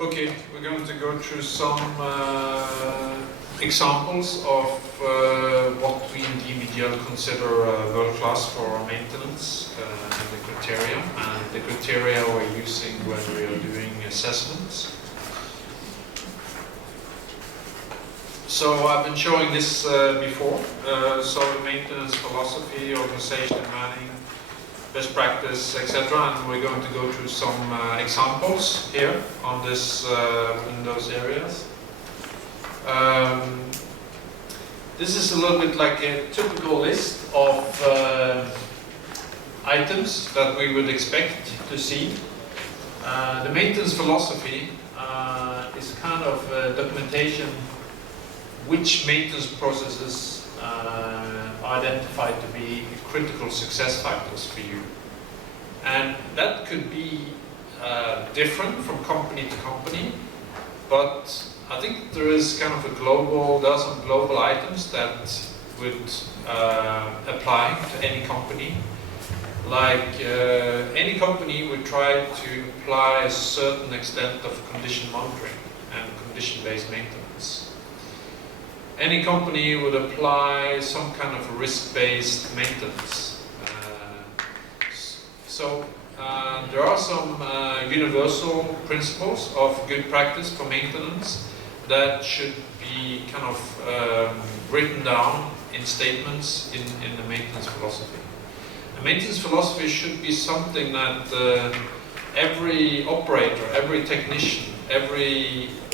Okay, we're going to go through some examples of what we in DMGL consider world-class for maintenance and the criteria we're using when we are doing assessments. So I've been showing this before, so the maintenance philosophy, organization, manning, best practice, etc. And we're going to go through some examples here on this in those areas. This is a little bit like a typical list of items that we would expect to see. The maintenance philosophy is kind of documentation which maintenance processes are identified to be critical success factors for you. And that could be different from company to company, but I think there is kind of there are some global items that would apply to any company. Like any company would try to apply a certain extent of condition monitoring and condition-based maintenance. Any company would apply some kind of risk-based maintenance. So there are some universal principles of good practice for maintenance that should be kind of written down in statements in the maintenance philosophy. The maintenance philosophy should be something that every operator, every technician,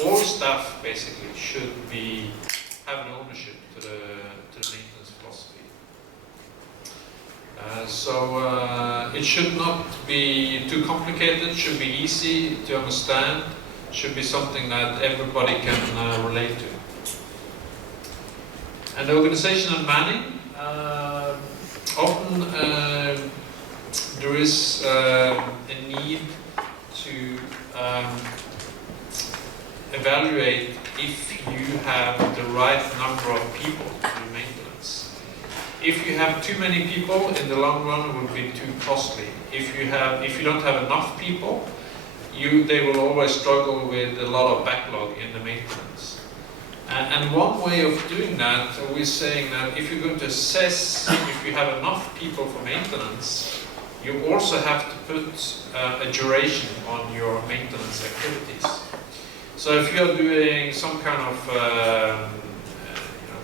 all staff basically should have an ownership to the maintenance philosophy. So it should not be too complicated, it should be easy to understand, should be something that everybody can relate to. And the organization and manning, often there is a need to evaluate if you have the right number of people to do maintenance. If you have too many people, in the long run it will be too costly. If you don't have enough people, they will always struggle with a lot of backlog in the maintenance. And one way of doing that, we're saying that if you're going to assess if you have enough people for maintenance, you also have to put a duration on your maintenance activities. So if you're doing some kind of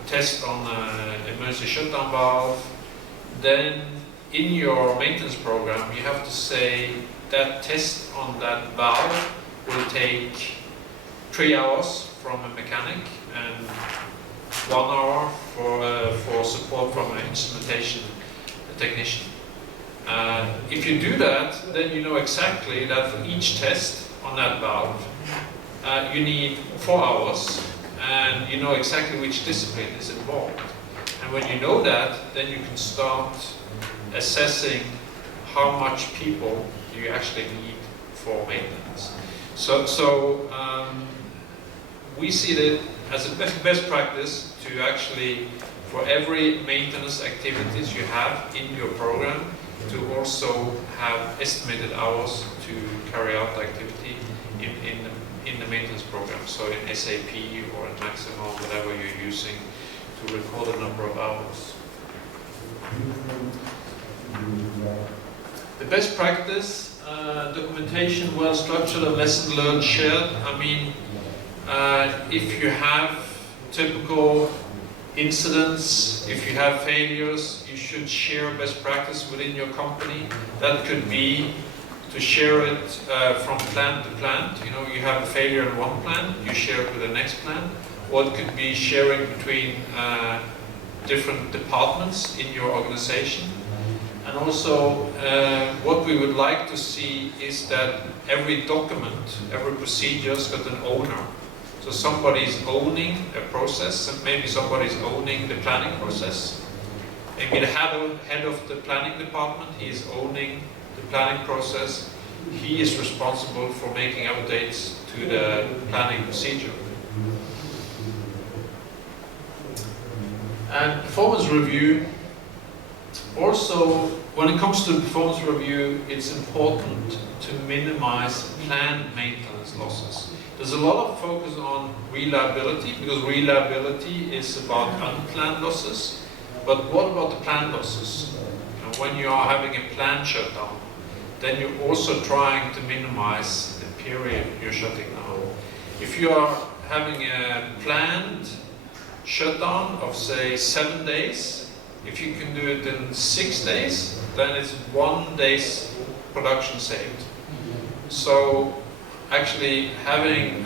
test on an emergency shutdown valve, then in your maintenance program you have to say that test on that valve will take 3 hours from a mechanic and 1 hour for support from an instrumentation technician. If you do that, then you know exactly that for each test on that valve you need 4 hours, and you know exactly which discipline is involved. And when you know that, then you can start assessing how much people you actually need for maintenance. So we see that as a best practice to actually, for every maintenance activities you have in your program, to also have estimated hours to carry out the activity in the maintenance program. So in SAP or in Maximo, whatever you're using to record a number of hours. The best practice, documentation, well structured and lesson learned shared. I mean, if you have typical incidents, if you have failures, you should share best practice within your company. That could be to share it from plant to plant. You know, you have a failure in one plant, you share it with the next plant. Or it could be sharing between different departments in your organization. And also, what we would like to see is that every document, every procedure has got an owner. So somebody is owning a process, and maybe somebody is owning the planning process. Maybe the head of the planning department, he is owning the planning process. He is responsible for making updates to the planning procedure. And performance review, also when it comes to performance review, it's important to minimize planned maintenance losses. There's a lot of focus on reliability, because reliability is about unplanned losses. But what about the planned losses? You know, when you are having a planned shutdown, then you're also trying to minimize the period you're shutting down. If you are having a planned shutdown of, say, 7 days, if you can do it in 6 days, then it's 1 day's production saved. So actually having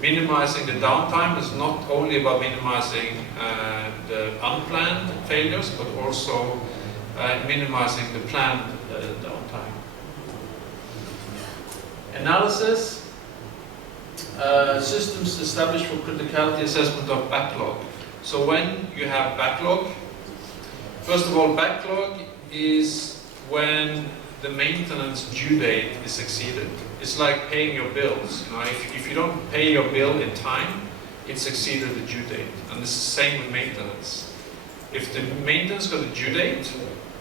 minimizing the downtime is not only about minimizing the unplanned failures, but also minimizing the planned downtime. Analysis. Systems established for criticality assessment of backlog. So when you have backlog, first of all, backlog is when the maintenance due date is exceeded. It's like paying your bills. You know, if you don't pay your bill in time, it's exceeded the due date. And it's the same with maintenance. If the maintenance got a due date,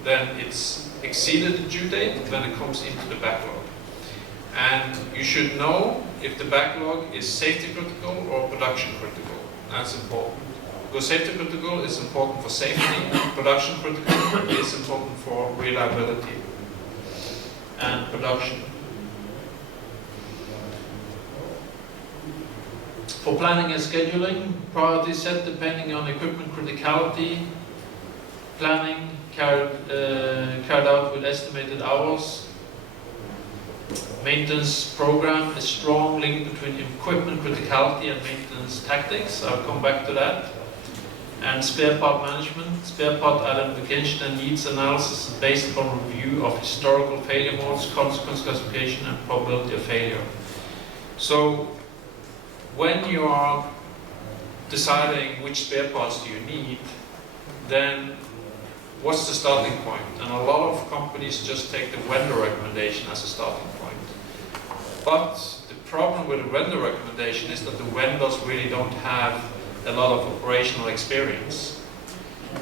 then it's exceeded the due date, then it comes into the backlog. And you should know if the backlog is safety critical or production critical. That's important. Because safety critical is important for safety, production critical is important for reliability and production. For planning and scheduling, priorities set depending on equipment criticality. Planning carried out with estimated hours. Maintenance program, a strong link between equipment criticality and maintenance tactics. I'll come back to that. And spare part management, spare part identification and needs analysis is based upon review of historical failure modes, consequence classification and probability of failure. So when you are deciding which spare parts do you need, then what's the starting point? And a lot of companies just take the vendor recommendation as a starting point. But the problem with the vendor recommendation is that the vendors really don't have a lot of operational experience.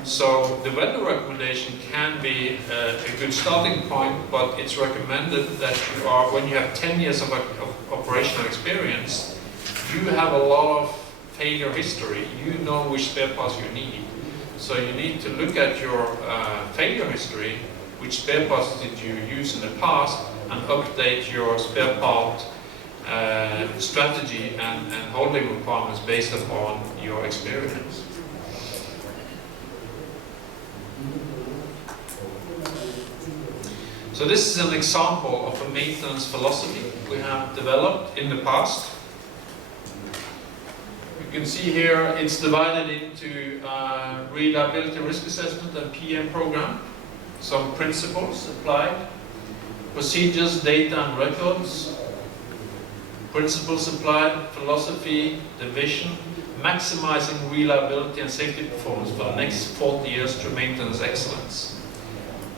So the vendor recommendation can be a good starting point, but it's recommended that you are, when you have 10 years of operational experience, you have a lot of failure history. You know which spare parts you need. So you need to look at your failure history, which spare parts did you use in the past, and update your spare part strategy and holding requirements based upon your experience. So this is an example of a maintenance philosophy we have developed in the past. You can see here it's divided into reliability risk assessment and PM program. Some principles applied, procedures, data and records, principles applied, philosophy, the vision, maximizing reliability and safety performance for the next 40 years through maintenance excellence.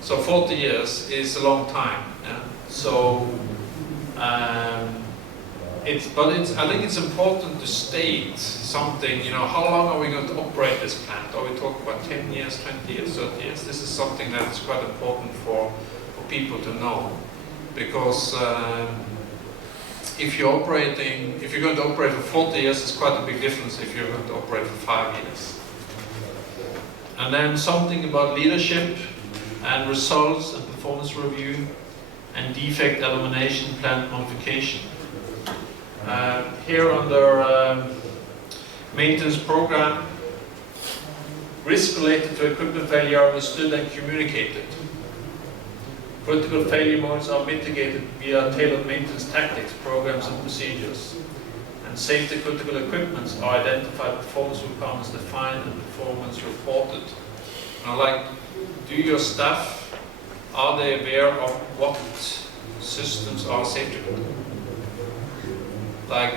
So 40 years is a long time. Yeah? So I think it's important to state something, you know, how long are we going to operate this plant? Are we talking about 10 years, 20 years, 30 years? This is something that is quite important for people to know. Because if you're going to operate for 40 years, it's quite a big difference if you're going to operate for 5 years. And then something about leadership and results and performance review and defect elimination, plant modification. Here under maintenance program, risk related to equipment failure are understood and communicated. Critical failure modes are mitigated via tailored maintenance tactics, programs and procedures. And safety critical equipments are identified, performance requirements defined and performance reported. Now, like, do your staff, are they aware of what systems are safety critical? Like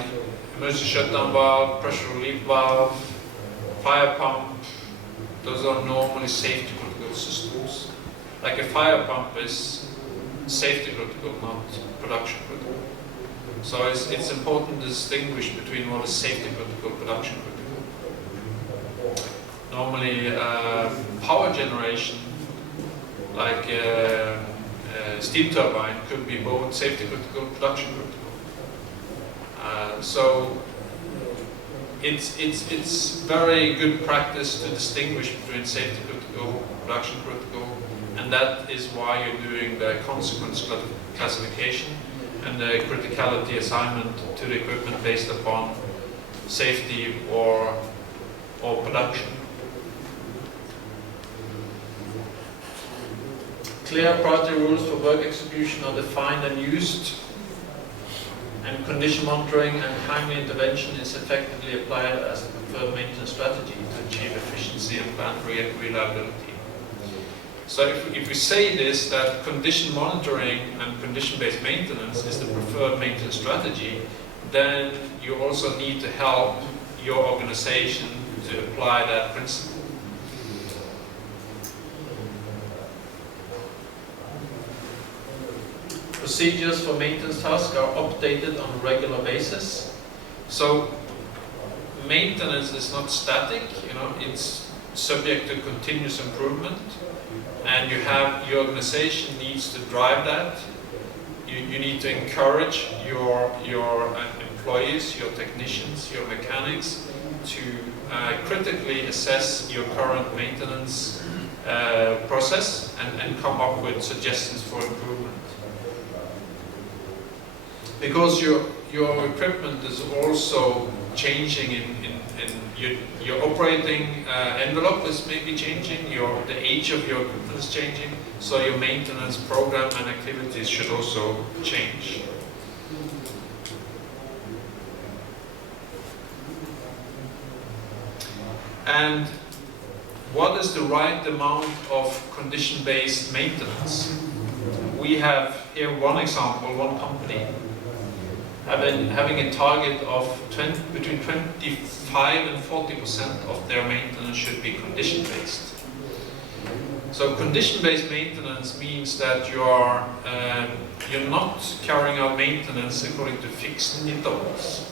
emergency shutdown valve, pressure relief valve, fire pump, those are normally safety critical systems. Like a fire pump is safety critical, not production critical. So it's important to distinguish between what is safety critical, production critical. Normally power generation, like steam turbine, could be both safety critical, production critical. So it's very good practice to distinguish between safety critical, production critical, and that is why you're doing the consequence classification and the criticality assignment to the equipment based upon safety or production. Clear priority rules for work execution are defined and used, and condition monitoring and timely intervention is effectively applied as the preferred maintenance strategy to achieve efficiency and plant reliability. So if we say this, that condition monitoring and condition-based maintenance is the preferred maintenance strategy, then you also need to help your organization to apply that principle. Procedures for maintenance tasks are updated on a regular basis. So maintenance is not static, it's subject to continuous improvement, and your organization needs to drive that. You need to encourage your employees, your technicians, your mechanics to critically assess your current maintenance process and come up with suggestions for improvement. Because your equipment is also changing in your operating envelope is maybe changing, the age of your equipment is changing, so your maintenance program and activities should also change. And what is the right amount of condition-based maintenance? We have here one example, one company having a target of between 25 and 40% of their maintenance should be condition-based. So condition-based maintenance means that you're not carrying out maintenance according to fixed intervals.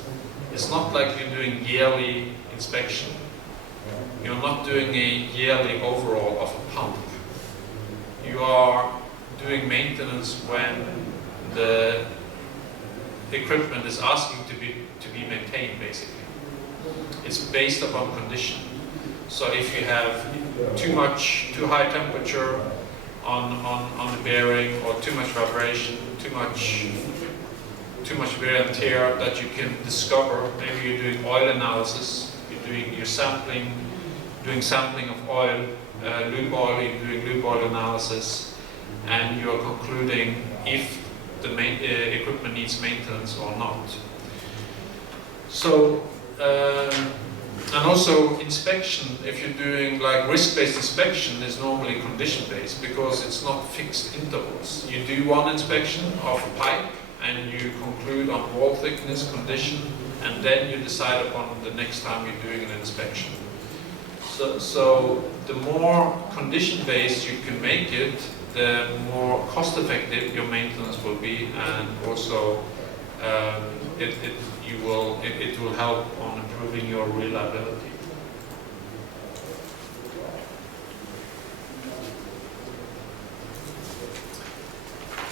It's not like you're doing yearly inspection. You're not doing a yearly overhaul of a pump. You are doing maintenance when the equipment is asking to be maintained, basically. It's based upon condition. So if you have too high temperature on the bearing, or too much vibration, too much wear and tear that you can discover, maybe you're doing oil analysis, you're doing sampling of oil, lube oil, you're doing lube oil analysis, and you're concluding if the equipment needs maintenance or not. So, and also inspection, if you're doing like risk-based inspection, is normally condition-based because it's not fixed intervals. You do one inspection of a pipe and you conclude on wall thickness, condition, and then you decide upon the next time you're doing an inspection. So the more condition-based you can make it, the more cost-effective your maintenance will be, and also it will help on improving your reliability.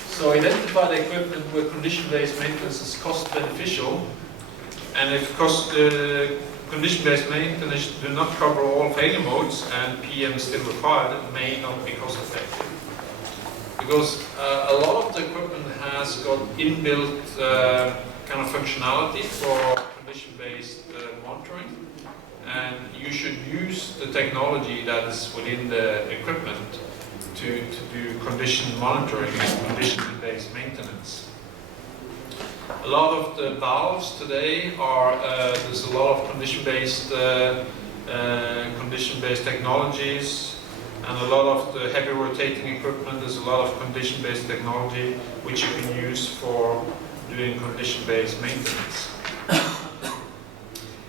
So identify the equipment where condition-based maintenance is cost beneficial, and if condition-based maintenance do not cover all failure modes and PM is still required, it may not be cost-effective. Because a lot of the equipment has got inbuilt kind of functionality for condition-based monitoring, and you should use the technology that is within the equipment to do condition monitoring and condition-based maintenance. A lot of the valves today are, there's a lot of condition-based technologies, and a lot of the heavy rotating equipment, there's a lot of condition-based technology which you can use for doing condition-based maintenance.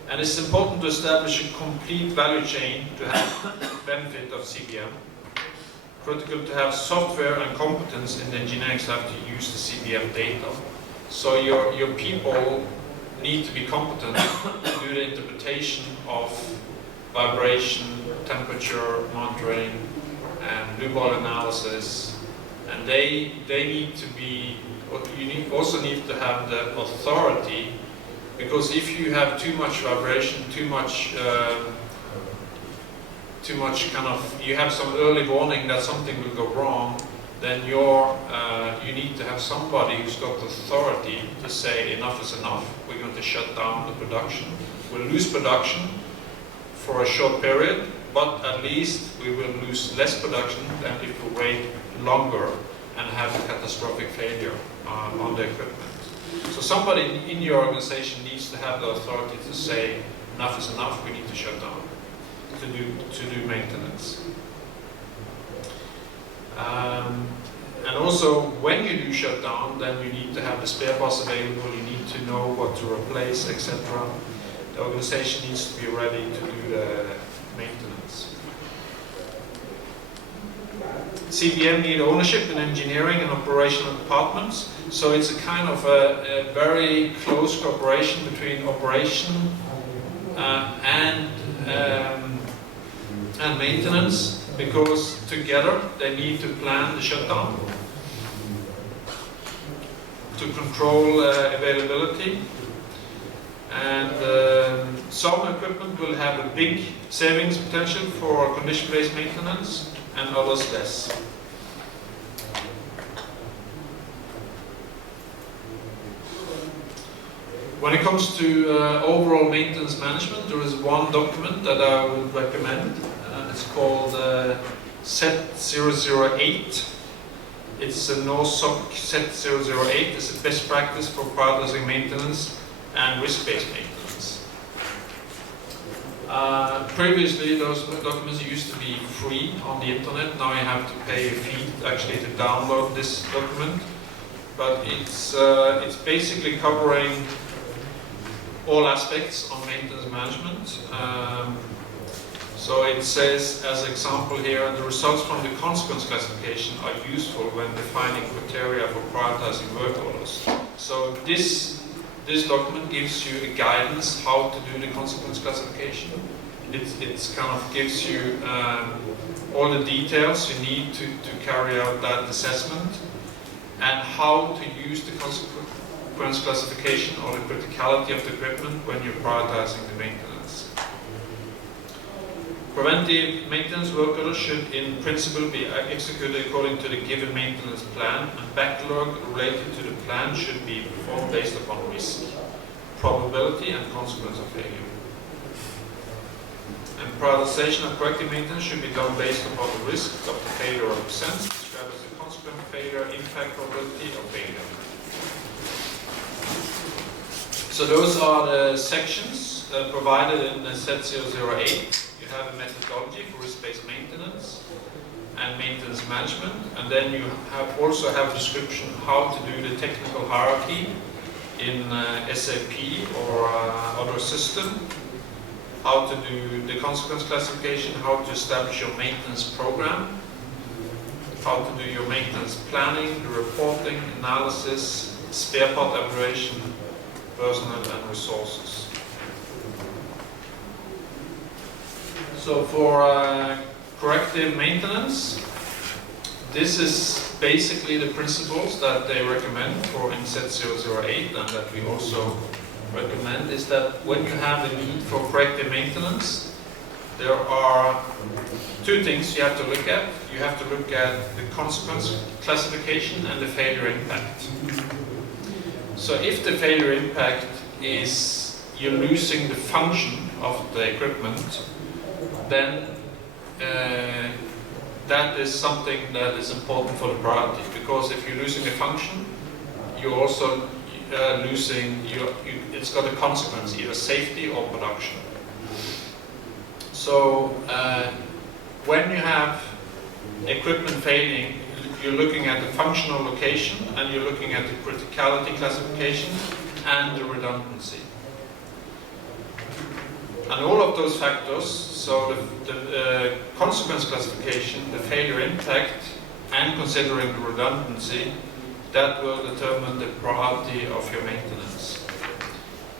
And it's important to establish a complete value chain to have the benefit of CPM. Critical to have software and competence in the engineering staff to use the CPM data. So your people need to be competent to do the interpretation of vibration, temperature monitoring, and lube oil analysis, and they need to be. You also need to have the authority Because if you have too much vibration, too much kind of, you have some early warning that something will go wrong, then you need to have somebody who's got authority to say enough is enough. We're going to shut down the production. We'll lose production for a short period, but at least we will lose less production than if we wait longer and have a catastrophic failure on the equipment. So somebody in your organization needs to have the authority to say enough is enough, we need to shut down to do maintenance. And also, when you do shut down, then you need to have the spare parts available, you need to know what to replace, etc. The organization needs to be ready to do the maintenance. CBM need ownership in engineering and operational departments, so it's a kind of a very close cooperation between operation and maintenance, because together they need to plan the shutdown to control availability. And some equipment will have a big savings potential for condition-based maintenance, and others less. When it comes to overall maintenance management, there is one document that I would recommend. It's called SET 008. It's a NOSOC SET 008. It's a best practice for prioritizing maintenance and risk-based maintenance. Previously, those documents used to be free on the internet. Now you have to pay a fee actually to download this document. But it's basically covering all aspects of maintenance management. So it says, as example here, the results from the consequence classification are useful when defining criteria for prioritizing work orders. So this document gives you a guidance how to do the consequence classification. It kind of gives you all the details you need to carry out that assessment, and how to use the consequence classification or the criticality of the equipment when you're prioritizing the maintenance. Preventive maintenance work orders should in principle be executed according to the given maintenance plan, and backlog related to the plan should be performed based upon risk, probability and consequence of failure. And prioritization of corrective maintenance should be done based upon the risk of the failure represents, described as the consequent failure, impact probability of failure. So those are the sections provided in SET 008. You have a methodology for risk-based maintenance and maintenance management, and then you also have a description how to do the technical hierarchy in SAP or other system, how to do the consequence classification, how to establish your maintenance program, how to do your maintenance planning, the reporting, analysis, spare part evaluation, personnel and resources. So for corrective maintenance, this is basically the principles that they recommend for in SET 008, and that we also recommend, is that when you have a need for corrective maintenance, there are two things you have to look at. You have to look at the consequence classification and the failure impact. So if the failure impact is you're losing the function of the equipment, then that is something that is important for the priority, because if you're losing a function, you're also losing, it's got a consequence, either safety or production. So when you have equipment failing, you're looking at the functional location, and you're looking at the criticality classification and the redundancy. And all of those factors, so the consequence classification, the failure impact, and considering the redundancy, that will determine the priority of your maintenance.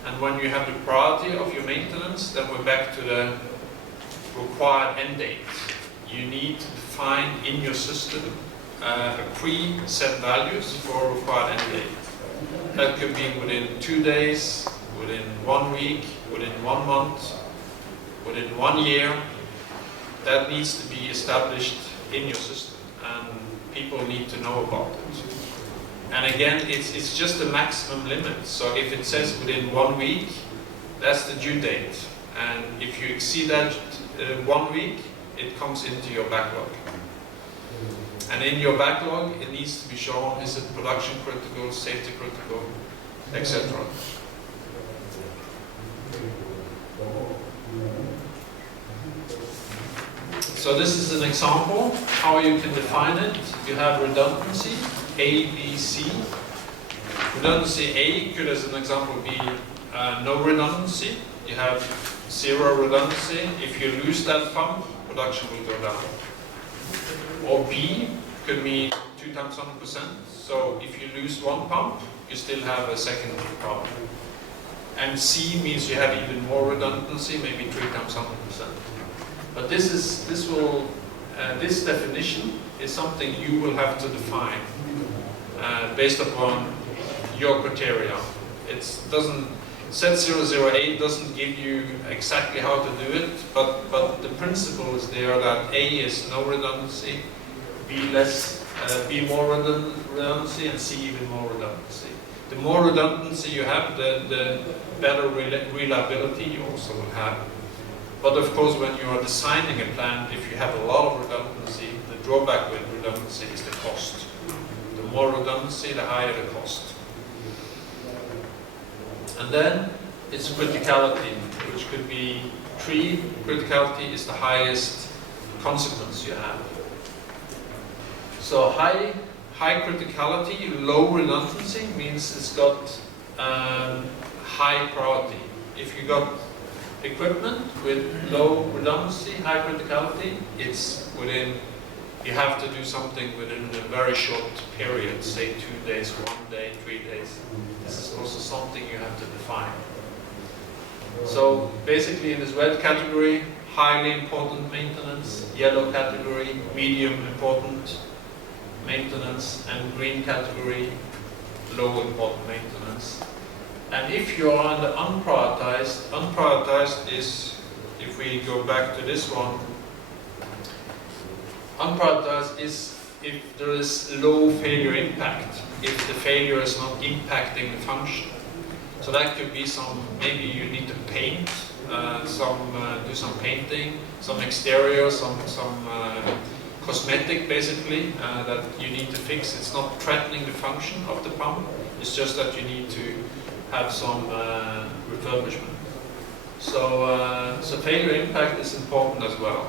And when you have the priority of your maintenance, then we're back to the required end date. You need to define in your system a preset values for required end date. That could be within 2 days, within 1 week, within 1 month, within 1 year, that needs to be established in your system, and people need to know about it. And again, it's just the maximum limit. So if it says within 1 week, that's the due date. And if you exceed that 1 week, it comes into your backlog. And in your backlog, it needs to be shown, is it production critical, safety critical, etc. So this is an example how you can define it. You have redundancy, A, B, C. Redundancy A could, as an example, be no redundancy. You have 0 redundancy. If you lose that pump, production will go down. Or B could mean 2 times 100%. So if you lose 1 pump, you still have a second pump. And C means you have even more redundancy, maybe 3 times 100%. But this definition is something you will have to define based upon your criteria. Set 008 doesn't give you exactly how to do it, but the principle is there that A is no redundancy, B more redundancy, and C even more redundancy. The more redundancy you have, the better reliability you also will have. But of course, when you are designing a plant, if you have a lot of redundancy, the drawback with redundancy is the cost. The more redundancy, the higher the cost. And then it's criticality, which could be 3. Criticality is the highest consequence you have. So high criticality, low redundancy means it's got high priority. If you got equipment with low redundancy, high criticality, you have to do something within a very short period, say 2 days, 1 day, 3 days. This is also something you have to define. So basically in this red category, highly important maintenance, yellow category, medium important maintenance, and green category, low important maintenance. And if you are under unprioritized is, if we go back to this one, unprioritized is if there is low failure impact, if the failure is not impacting the function. So that could be maybe you need to paint, do some painting, some exterior, some cosmetic basically, that you need to fix. It's not threatening the function of the pump, it's just that you need to have some refurbishment. So failure impact is important as well.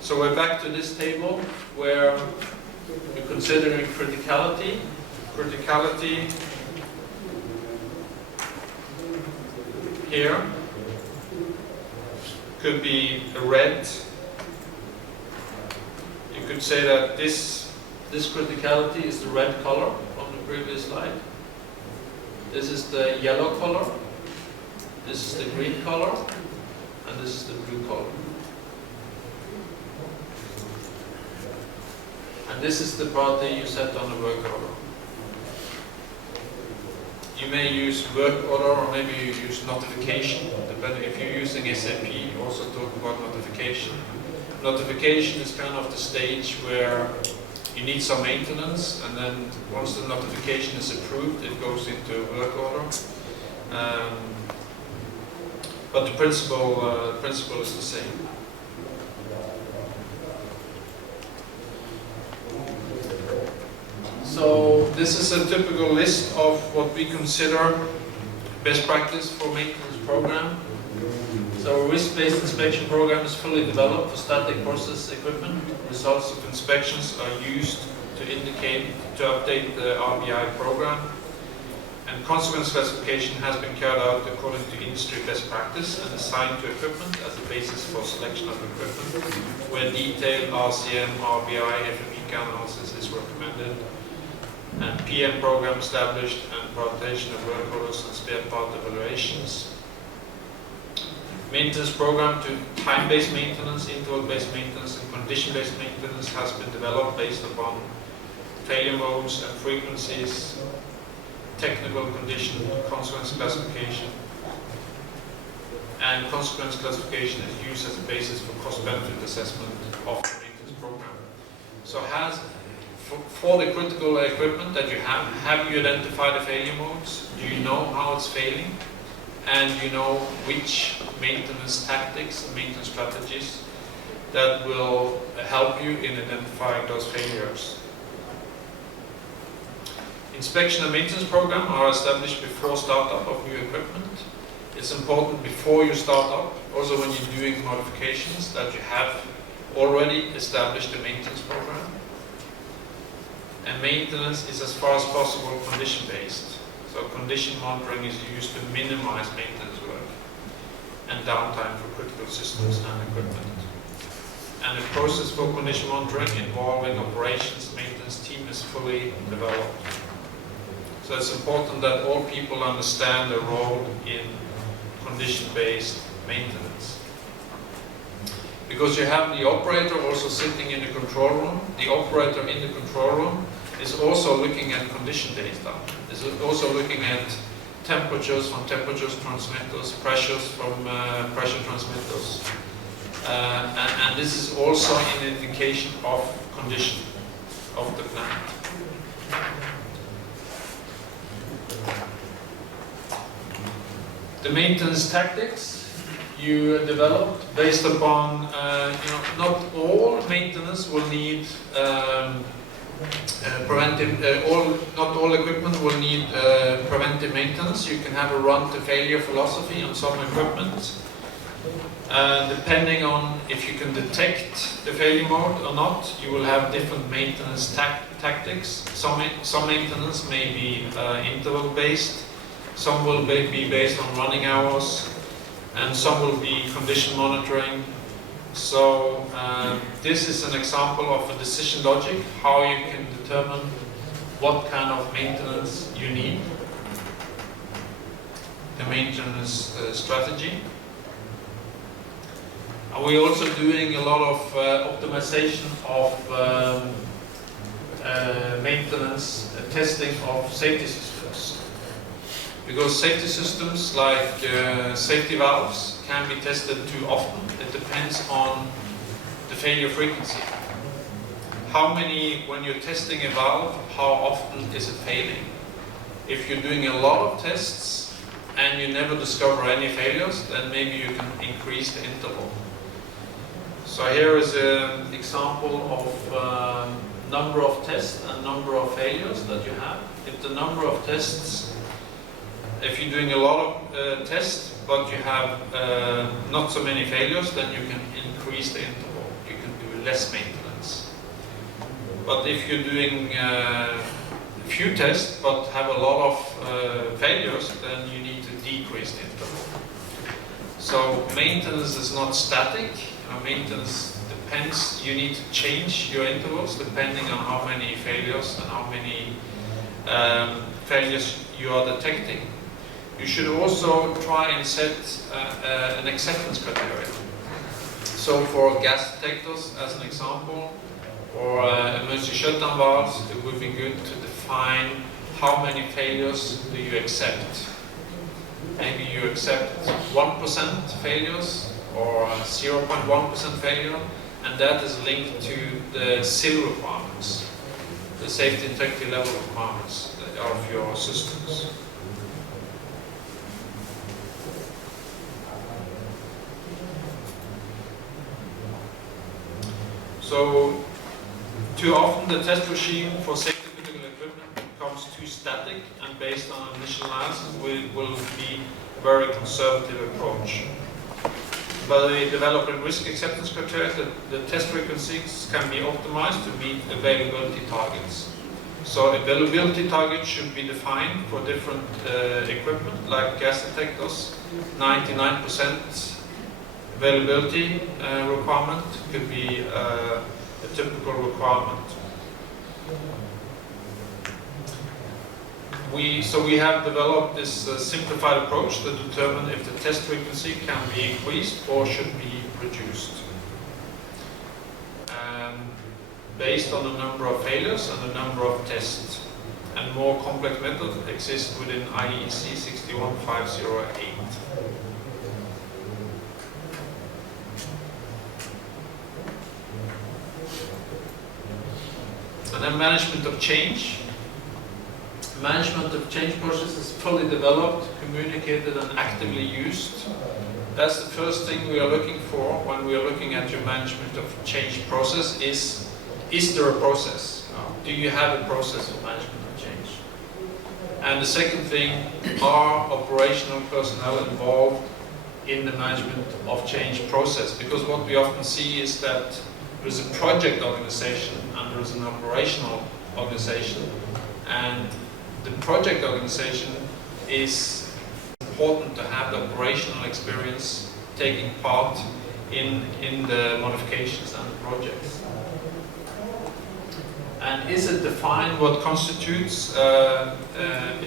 So we're back to this table where we're considering criticality. Criticality here could be a red. You could say that this criticality is the red color from the previous slide. This is the yellow color. This is the green color. And this is the blue color. And this is the priority you set on the work order. You may use work order, or maybe you use notification, depending. If you're using SAP, you also talk about notification. Notification is kind of the stage where you need some maintenance, and then once the notification is approved, it goes into a work order. But the principle is the same. So this is a typical list of what we consider best practice for maintenance program. So a risk-based inspection program is fully developed for static process equipment. Results of inspections are used to update the RBI program. And consequence classification has been carried out according to industry best practice and assigned to equipment as a basis for selection of equipment, where detailed RCM, RBI, FMEK analysis is recommended. And PM program established and prioritization of work orders and spare part evaluations. Maintenance program to time-based maintenance, interval-based maintenance, and condition-based maintenance has been developed based upon failure modes and frequencies, technical condition, consequence classification, and consequence classification is used as a basis for cost-benefit assessment of the maintenance program. So for the critical equipment that you have you identified the failure modes? Do you know how it's failing? And you know which maintenance tactics and maintenance strategies that will help you in identifying those failures. Inspection and maintenance programs are established before startup of new equipment. It's important before you start up, also when you're doing modifications, that you have already established a maintenance program. And maintenance is as far as possible condition-based. So condition monitoring is used to minimize maintenance work and downtime for critical systems and equipment. And the process for condition monitoring involving operations maintenance team is fully developed. So it's important that all people understand their role in condition-based maintenance. Because you have the operator also sitting in the control room. The operator in the control room is also looking at condition data. Is also looking at temperatures from temperature transmitters, pressures from pressure transmitters. And this is also an indication of condition of the plant. The maintenance tactics you developed based upon, not all maintenance will need not all equipment will need preventive maintenance. You can have a run to failure philosophy on some equipment. Depending on if you can detect the failure mode or not, you will have different maintenance tactics. Some maintenance may be interval based, some will be based on running hours, and some will be condition monitoring. So this is an example of a decision logic, how you can determine what kind of maintenance you need, the maintenance strategy. And we're also doing a lot of optimization of maintenance testing of safety systems. Because safety systems like safety valves can be tested too often. It depends on the failure frequency. How many, when you're testing a valve, how often is it failing? If you're doing a lot of tests and you never discover any failures, then maybe you can increase the interval. So here is an example of number of tests and number of failures that you have. If the number of tests, if you're doing a lot of tests, but you have not so many failures, then you can increase the interval. You can do less maintenance. But if you're doing few tests, but have a lot of failures, then you need to decrease the interval. So maintenance is not static. Maintenance depends. You need to change your intervals depending on how many failures and how many failures you are detecting. You should also try and set an acceptance criteria. So for gas detectors, as an example, or emergency shutdown valves, it would be good to define how many failures do you accept. Maybe you accept 1% failures or 0.1% failure, and that is linked to the SIL requirements, the safety integrity level requirements of your systems. So, too often the test regime for safety critical equipment becomes too static and based on initial analysis will be a very conservative approach. By developing risk acceptance criteria, the test frequencies can be optimized to meet availability targets. So availability targets should be defined for different equipment, like gas detectors. 99% availability requirement could be a typical requirement. we have developed this simplified approach to determine if the test frequency can be increased or should be reduced. Based on the number of failures and the number of tests. And more complex methods exist within IEC 61508. And then management of change. Management of change process is fully developed, communicated and actively used. That's the first thing we are looking for when we are looking at your management of change process is there a process? Do you have a process for management of change? And the second thing, are operational personnel involved in the management of change process? Because what we often see is that there's a project organization and there's an operational organization, and the project organization is important to have the operational experience taking part in the modifications and the projects. And is it defined what constitutes a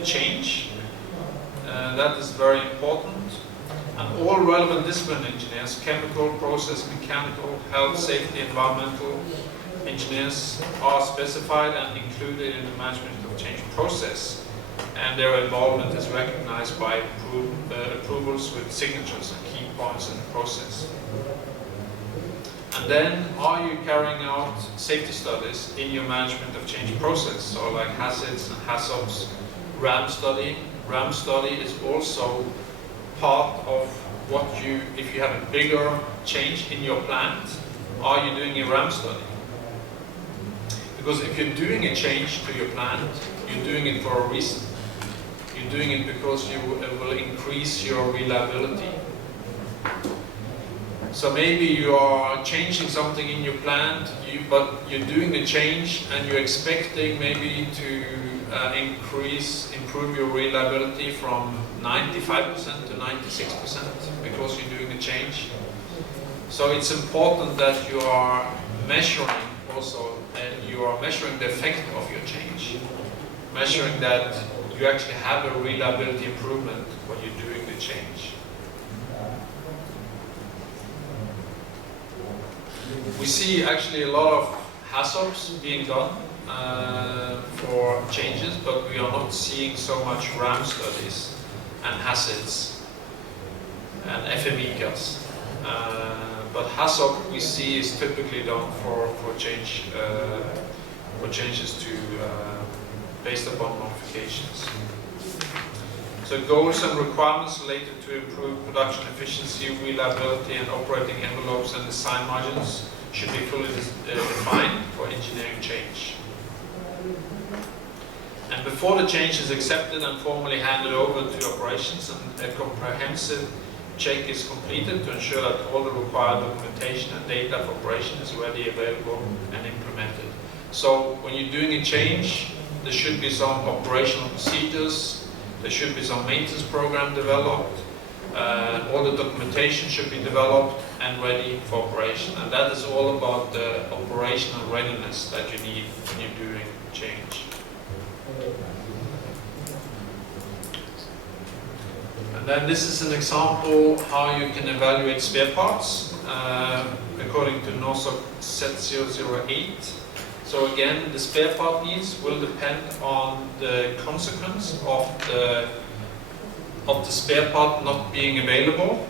change? That is very important. And all relevant discipline engineers, chemical, process, mechanical, health, safety, environmental engineers are specified and included in the management of change process. And their involvement is recognized by approvals with signatures and key points in the process. And then, are you carrying out safety studies in your management of change process? So like hazards and HACCPs, RAM study. RAM study is also part of what you, if you have a bigger change in your plant, are you doing a RAM study? Because if you're doing a change to your plant, you're doing it for a reason. You're doing it because you will increase your reliability. So maybe you are changing something in your plant, but you're doing the change and you're expecting maybe to improve your reliability from 95% to 96% because you're doing the change. So it's important that you are measuring also, and you are measuring the effect of your change. Measuring that you actually have a reliability improvement when you're doing the change. We see actually a lot of HACCPs being done for changes, but we are not seeing so much RAM studies and hazards and FMECAs. But HACCP we see is typically done for changes to based upon modifications. So goals and requirements related to improve production efficiency, reliability, and operating envelopes and design margins should be fully defined for engineering change. And before the change is accepted and formally handed over to operations, a comprehensive check is completed to ensure that all the required documentation and data for operation is ready, available, and implemented. So when you're doing a change, there should be some operational procedures, there should be some maintenance program developed, all the documentation should be developed and ready for operation. And that is all about the operational readiness that you need when you're doing change. And then this is an example how you can evaluate spare parts according to NORSOC Z008. So again, the spare part needs will depend on the consequence of the spare part not being available.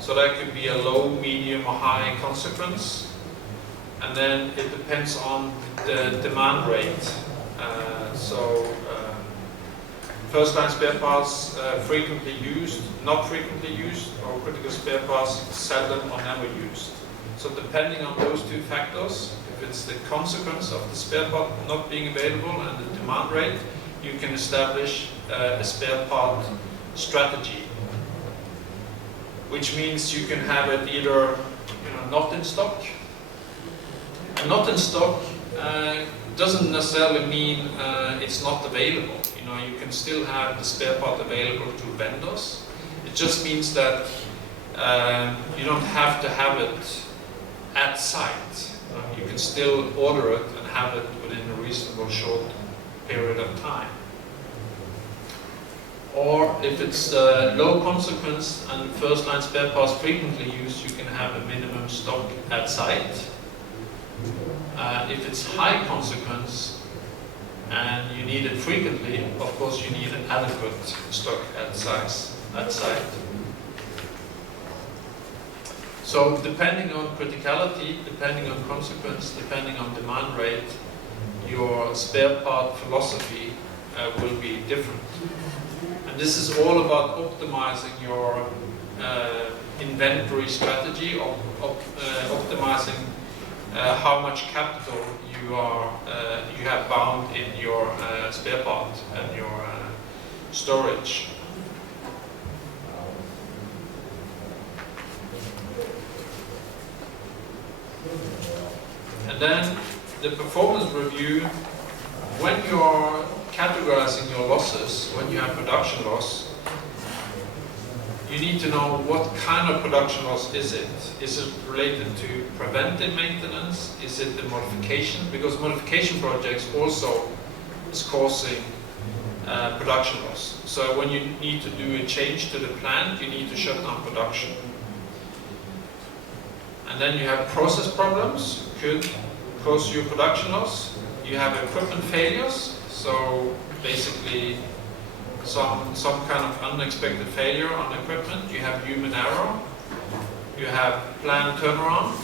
So that could be a low, medium, or high consequence. And then it depends on the demand rate. First line spare parts frequently used, not frequently used, or critical spare parts seldom or never used. So depending on those two factors, if it's the consequence of the spare part not being available and the demand rate, you can establish a spare part strategy, which means you can have it either not in stock. And not in stock doesn't necessarily mean it's not available. You can still have the spare part available to vendors. It just means that you don't have to have it at site. You can still order it and have it within a reasonable short period of time. Or if it's low consequence and first line spare parts frequently used, you can have a minimum stock at site. If it's high consequence and you need it frequently, of course you need an adequate stock at site. So depending on criticality, depending on consequence, depending on demand rate, your spare part philosophy will be different. And this is all about optimizing your inventory strategy, optimizing how much capital you have bound in your spare part and your storage. And then the performance review, when you're categorizing your losses, when you have production loss, you need to know what kind of production loss is it. Is it related to preventive maintenance? Is it the modification? Because modification projects also is causing production loss. So when you need to do a change to the plant, you need to shut down production. And then you have process problems, could cause you production loss. You have equipment failures, so basically some kind of unexpected failure on equipment. You have human error. You have planned turnaround,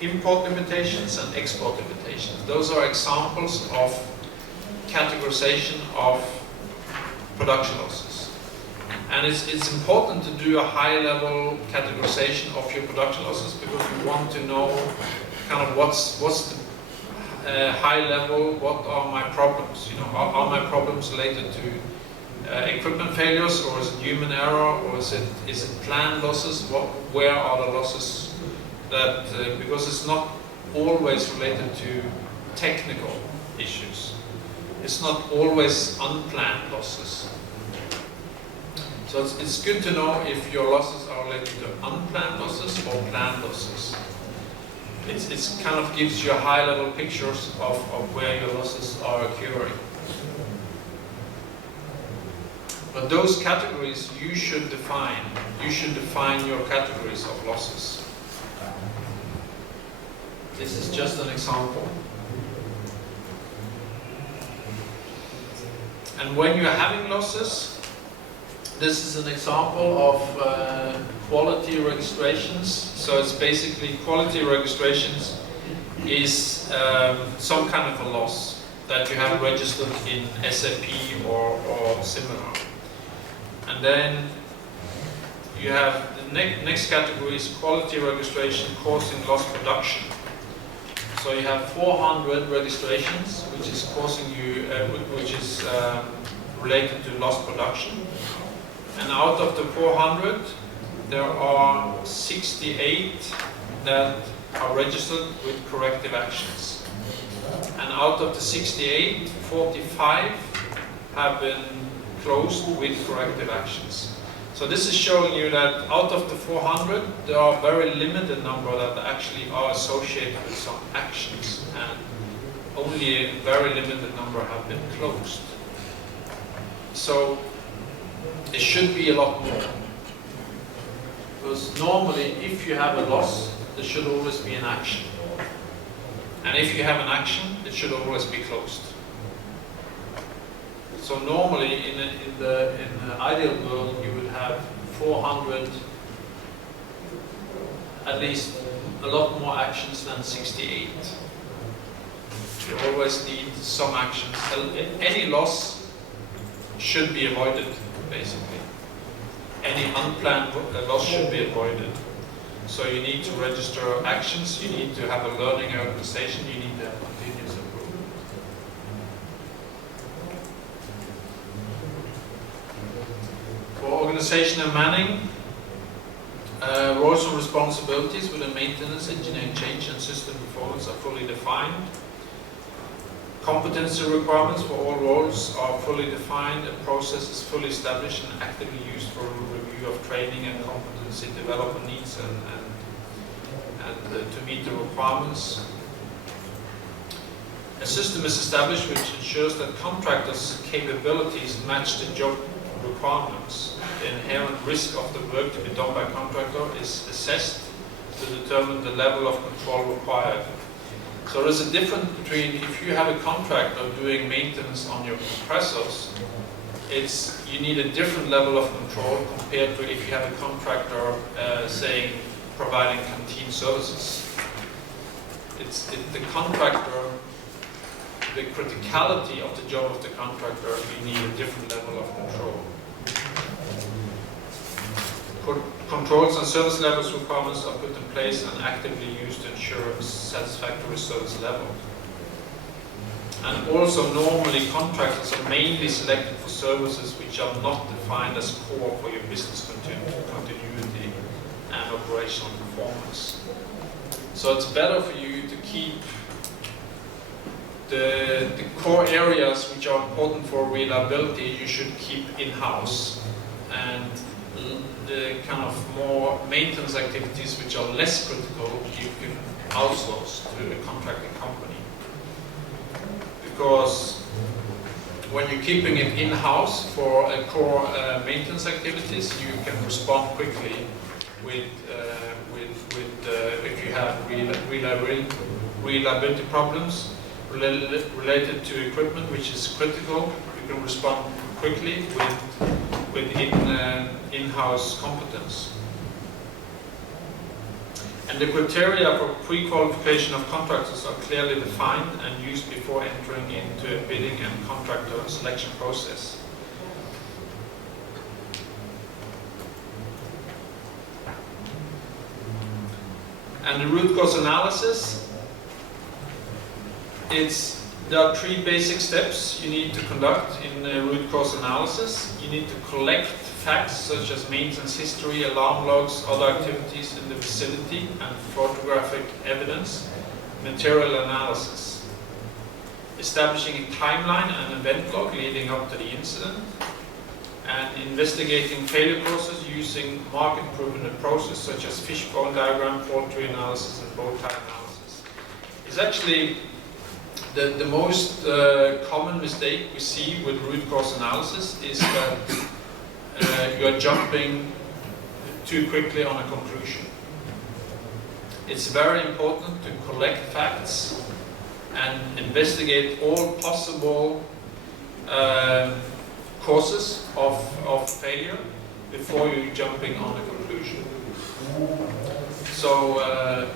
import limitations and export limitations. Those are examples of categorization of production losses. And it's important to do a high-level categorization of your production losses because you want to know kind of what's the high level, what are my problems? You know, are my problems related to equipment failures, or is it human error, or is it planned losses? Where are the losses that because it's not always related to technical issues. It's not always unplanned losses. So it's good to know if your losses are related to unplanned losses or planned losses. It's kind of gives you a high-level pictures of where your losses are occurring. But those categories you should define. You should define your categories of losses. This is just an example. And when you're having losses, this is an example of quality registrations. So it's basically quality registrations is some kind of a loss that you have registered in SAP or similar. And then you have the next category is quality registration causing lost production. So you have 400 registrations, which is causing you, which is related to lost production. And out of the 400, there are 68 that are registered with corrective actions. And out of the 68, 45 have been closed with corrective actions. So this is showing you that out of the 400, there are very limited number that actually are associated with some actions, and only a very limited number have been closed. So it should be a lot more. Because normally, if you have a loss, there should always be an action. And if you have an action, it should always be closed. So normally, in the ideal world, you would have 400, at least a lot more actions than 68. You always need some actions. Any loss should be avoided, basically. Any unplanned loss should be avoided. So you need to register actions, you need to have a learning organization, you need to have continuous improvement. For organization and manning, roles and responsibilities within maintenance, engineering change and system performance are fully defined. Competency requirements for all roles are fully defined, and process is fully established and actively used for review of training and competency development needs and to meet the requirements. A system is established which ensures that contractors' capabilities match the job requirements. The inherent risk of the work to be done by a contractor is assessed to determine the level of control required. So there's a difference between if you have a contractor doing maintenance on your compressors, you need a different level of control compared to if you have a contractor saying providing canteen services. The contractor, the criticality of the job of the contractor, you need a different level of control. Controls and service levels requirements are put in place and actively used to ensure a satisfactory service level. And also normally contractors are mainly selected for services which are not defined as core for your business continuity and operational performance. So it's better for you to keep the core areas which are important for reliability, you should keep in-house. And the kind of more maintenance activities which are less critical, you can outsource to a contracting company. Because when you're keeping it in-house for a core maintenance activities, you can respond quickly with if you have reliability problems related to equipment which is critical, you can respond quickly with in-house competence. And the criteria for pre-qualification of contractors are clearly defined and used before entering into a bidding and contractor selection process. And the root cause analysis, there are three basic steps you need to conduct in the root cause analysis. You need to collect facts such as maintenance history, alarm logs, other activities in the facility, and photographic evidence. Material analysis. Establishing a timeline and event log leading up to the incident. And investigating failure causes using market-proven process such as fishbone diagram, fault tree analysis, and bow tie analysis. It's actually the most common mistake we see with root cause analysis is that you are jumping too quickly on a conclusion. It's very important to collect facts and investigate all possible causes of failure before you're jumping on a conclusion. So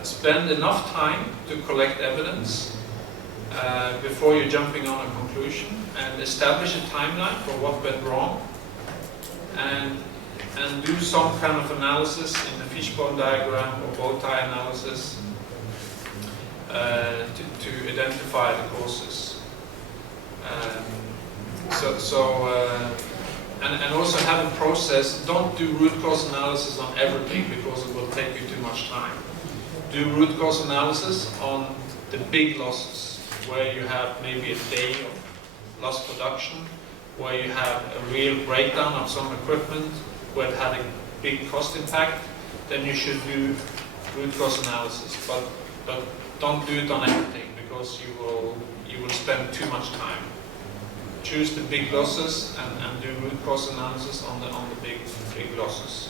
spend enough time to collect evidence before you're jumping on a conclusion, and establish a timeline for what went wrong, and do some kind of analysis in the fishbone diagram or bow tie analysis to identify the causes. And also have a process. Don't do root cause analysis on everything because it will take you too much time. Do root cause analysis on the big losses, where you have maybe a day of lost production, where you have a real breakdown of some equipment, where it had a big cost impact. Then you should do root cause analysis. But don't do it on everything because you will spend too much time. Choose the big losses and do root cause analysis on the big losses.